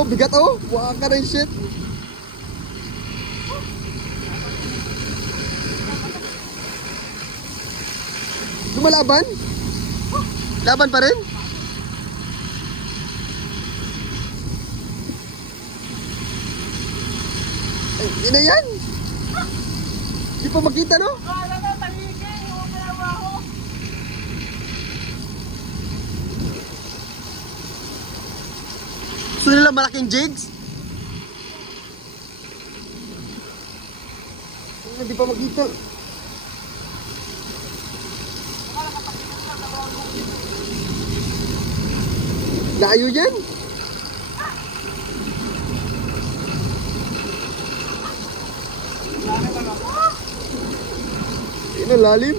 Oh, bigat oh. Waka ka rin shit. Lumalaban? Laban pa rin? Ay, yun na yan. Di pa makita no? Gusto nila malaking jigs? Ay, di pa makita. Layo yan. Ang lalim.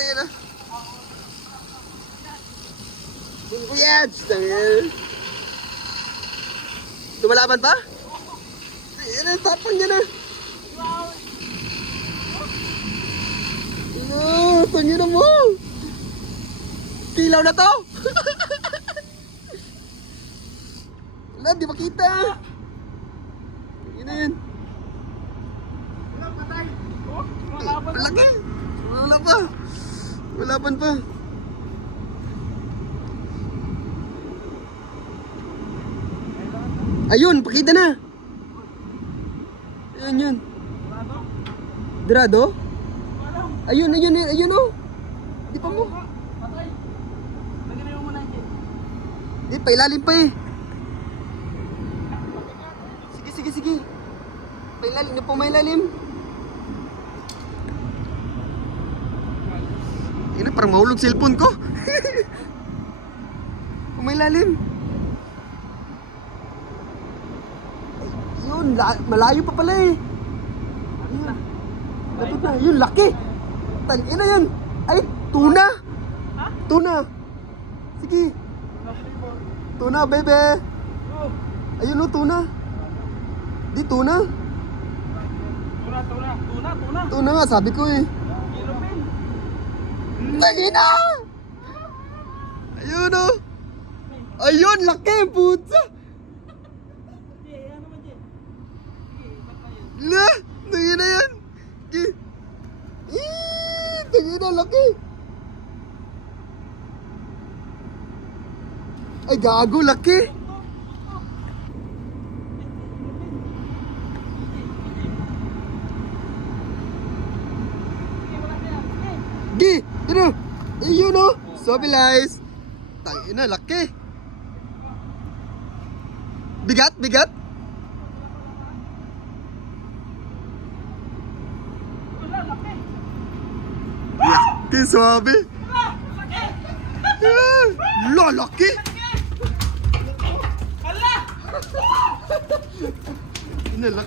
Ayan na. Buyats! Tangin. Lumalaban pa? Ayan na, tapang niya na. No, tangin na mo. Kilaw na to. Wala, di makita. Tangin na yan. Wala, patay. Oh, malaban. Laki! Wala pa! Walaban pa! Ayun! Pakita na! Ayun yun! Wala. Ayun, ayun, ayun, ayun oh! Di pa mo! Di, pailalim pa eh! Sige, sige, sige! Pailalim, na po may lalim! Ina, parang mahulog cellphone ko! Pumilalim! Yun, la- malayo pa pala eh! Yun, lapit na, yun, laki! Tangin na yan! Ay, tuna! Ha? Tuna! Sige! Tuna, bebe! Ayun o, tuna! Di, tuna! tuna, tuna, tuna, tuna. Tuna nga, sabi ko eh! Yellowfin. Tangin na! Ayun o! Ayun, laki! Putsa! Jay, ano ba, Jay? Jay, ba't na yun? La! Tangin na yan! Gi- Eee! Tangin na, laki! Ay, gago, laki! Gi! Ano? Ayun o! Stabilize! Tangin na, laki! Bigat, bigat! Laki, swabe! Wala,